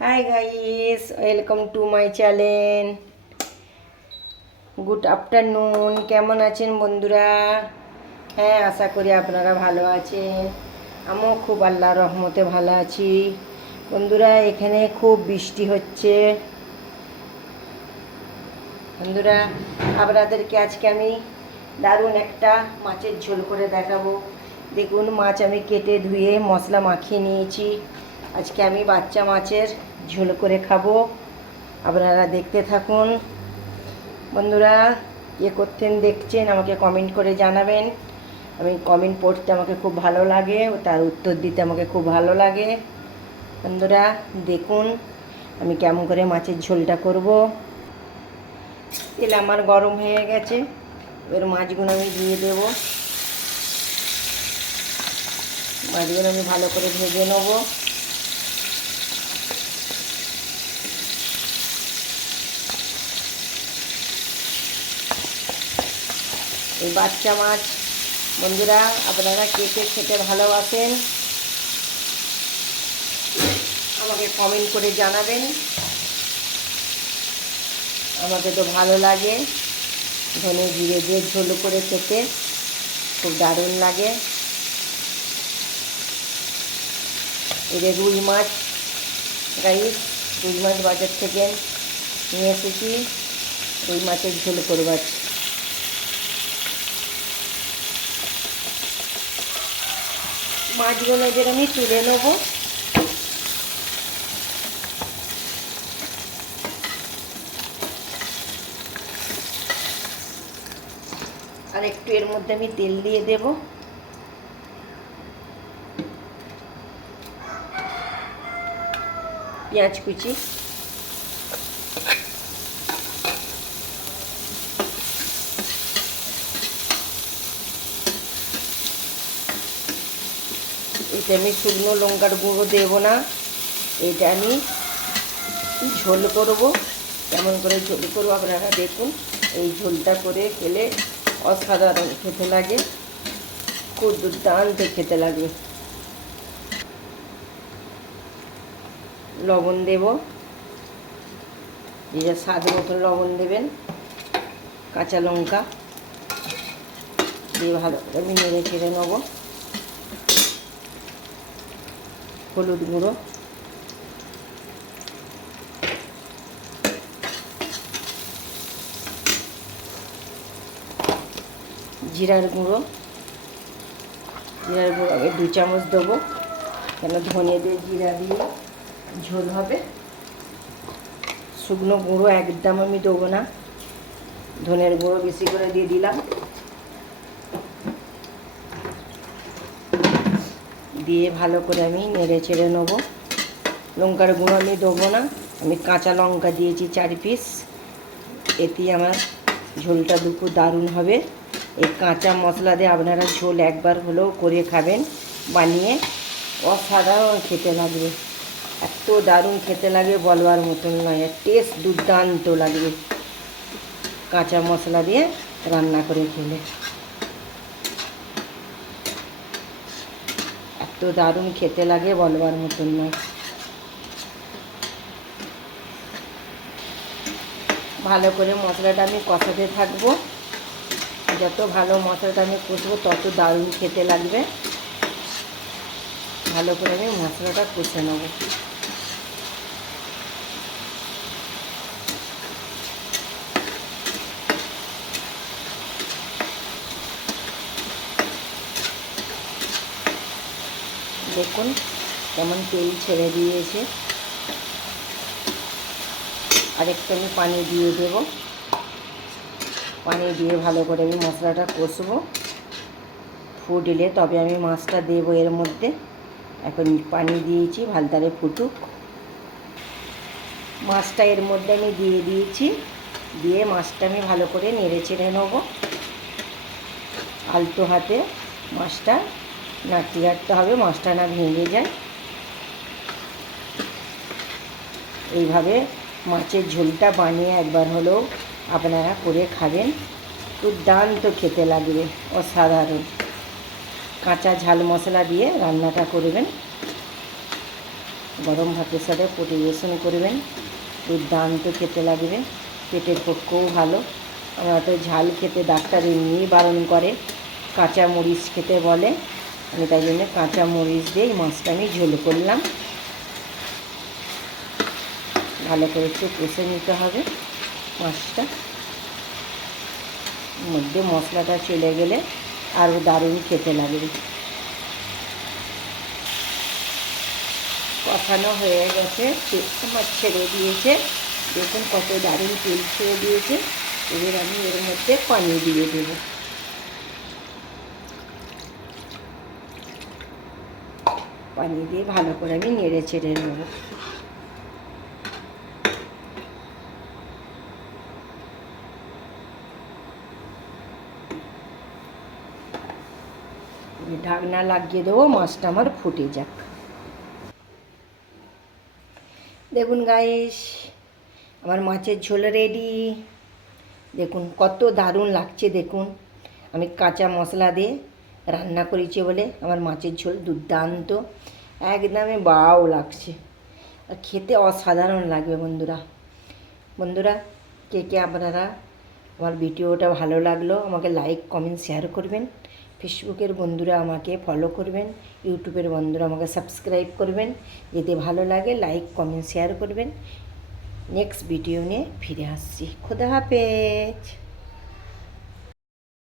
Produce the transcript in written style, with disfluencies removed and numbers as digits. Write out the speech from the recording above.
Hi guys, welcome to my channel. Good afternoon. কেমন আছেন বন্ধুরা? হ্যাঁ, আশা করি আপনারা ভালো আছেন। আমিও খুব আল্লাহর রহমতে ভালো আছি। বন্ধুরা, এখানে খুব বৃষ্টি হচ্ছে। বন্ধুরা, আপনাদেরকে আজকে আমি দারুণ একটা মাছের ঝোল করে দেখাবো। দেখুন, মাছ আমি কেটে ধুয়ে মশলা মাখিয়ে নিয়েছি। আজকে আমি বাচ্চা মাছের ঝোল করে খাবো। আপনারা দেখতে থাকুন। বন্ধুরা, করতেন দেখছেন আমাকে কমেন্ট করে জানাবেন। আমি কমেন্ট পড়তে আমাকে খুব ভালো লাগে ও তার উত্তর দিতে আমাকে খুব ভালো লাগে। বন্ধুরা দেখুন আমি কেমন করে মাছের ঝোলটা করব। তেল আমার গরম হয়ে গেছে, এবার মাছগুলো আমি দিয়ে দেব। মাছগুলো আমি ভালো করে ভেজে নেব। এই বাচ্চা মাছ বন্ধুরা আপনারা কে কে খেতে ভালোবাসেন আমাকে কমেন্ট করে জানাবেন। আমাকে তো ভালো লাগে ধনে জিরে দিয়ে ঝোল করে খেতে, খুব দারুণ লাগে। এদের রুই মাছ গাইস, রুই মাছ বাজার থেকে নিয়ে এসেছি, রুই মাছের ঝোল করব। মাছগুলো এদের আমি তুলে নেব। আর একটু এর মধ্যে আমি তেল দিয়ে দেব। পেঁয়াজ কুচি, এটা আমি শুকনো লঙ্কার গুঁড়ো দেব না, এটা আমি ঝোল করব। কেমন করে ঝোল করবো আপনারা দেখুন। এই ঝোলটা করে খেলে অসাধারণ খেতে লাগে, খুব দুর্দান্ত খেতে লাগে। লবণ দেব, যে স্বাদ মতন লবণ দেবেন। কাঁচা লঙ্কা দিয়ে ভালো করে আমি নেড়ে চেড়ে নেব। হলুদ গুঁড়ো, জিরার গুঁড়ো, আমি 2 চামচ দেবো, কেন ধনিয়া দিয়ে জিরা দিয়ে ঝোল হবে। শুকনো গুঁড়ো একদম আমি দেবো না, ধনের গুঁড়ো বেশি করে দিয়ে দিলাম। দিয়ে ভালো করে আমি নেড়ে চেড়ে নেবো। লঙ্কার গুঁড়ো আমি দেবো না, আমি কাঁচা লঙ্কা দিয়েছি 4 পিস। এতেই আমার ঝোলটা দুপুর দারুণ হবে। এই কাঁচা মশলা দিয়ে আপনারা ঝোল একবার হলেও করে খাবেন, বানিয়ে অসাধারণ খেতে লাগবে। এত দারুণ খেতে লাগে বলবার মতন নয়, টেস্ট দুর্দান্ত লাগবে কাঁচা মশলা দিয়ে রান্না করে খেলে। এত দারুণ খেতে লাগে বলবার মতন নয়। ভালো করে মশলাটা আমি কষাতে থাকবো। যত ভালো মশলাটা আমি কষবো তত দারুণ খেতে লাগবে। ভালো করে আমি মশলাটা কষে নেব। দেখুন কেমন তেল ছেড়ে দিয়েছে। আরেকটু আমি পানি দিয়ে দেব। পানি দিয়ে ভালো করে আমি মশলাটা কষবো। ফুটলে তবে আমি মাছটা দেবো এর মধ্যে। এখন পানি দিয়েছি, ভালতারে ফুটুক। মাছটা এর মধ্যে আমি দিয়ে দিয়েছি, দিয়ে মাছটা আমি ভালো করে নেড়ে চেড়ে নেব। আলতো হাতে মাছটা নাড়তে নাড়তে হবে, মাছটা না ভেঙে যায়। এইভাবে মাছের ঝোলটা বানিয়ে একবার হলেও আপনারা করে খাবেন, দুর্দান্ত খেতে লাগবে, অসাধারণ। কাঁচা ঝাল মশলা দিয়ে রান্নাটা করবেন। গরম ভাতের সাথে পরিবেশন করবেন, দুর্দান্ত খেতে লাগবে, পেটের পক্ষেও ভালো। আমরা তো ঝাল খেতে ডাক্তার এমনিই বারণ করে, কাঁচা মরিচ খেতে বলে। আমি তাই জন্য কাঁচা মরিচ দিয়ে এই মাছটা আমি ঝোল করলাম। ভালো করে একটু কষে নিতে হবে মাছটা, মধ্যে মশলাটা চলে গেলে আরও দারুণ খেতে লাগবে। কষানো হয়ে গেছে, মাছ ছেড়ে দিয়েছে, দেখুন কত দারুণ তেল ছেড়ে দিয়েছে। এবার আমি এর মধ্যে পানি দিয়ে দেবো। পানি দিয়ে ভালো করে আমি নেড়ে চেড়ে নেব। ঢাকনা লাগিয়ে দেবো, মাছটা আমার ফুটে যাক। দেখুন গাইস, আমার মাছের ঝোল রেডি। দেখুন কত দারুণ লাগছে। দেখুন আমি কাঁচা মশলা দিয়ে রান্না করেছি বলে আমার মাছের ঝোল দুর্দান্ত, একদমই বাও লাগছে, আর খেতে অসাধারণ লাগবে। বন্ধুরা কে কে আপনারা আমার ভিডিওটা ভালো লাগলো আমাকে লাইক কমেন্ট শেয়ার করবেন। ফেসবুকের বন্ধুরা আমাকে ফলো করবেন, ইউটিউবের বন্ধুরা আমাকে সাবস্ক্রাইব করবেন। যদি ভালো লাগে লাইক কমেন্ট শেয়ার করবেন। নেক্সট ভিডিও নিয়ে ফিরে আসছি। খোদা হাফেজ।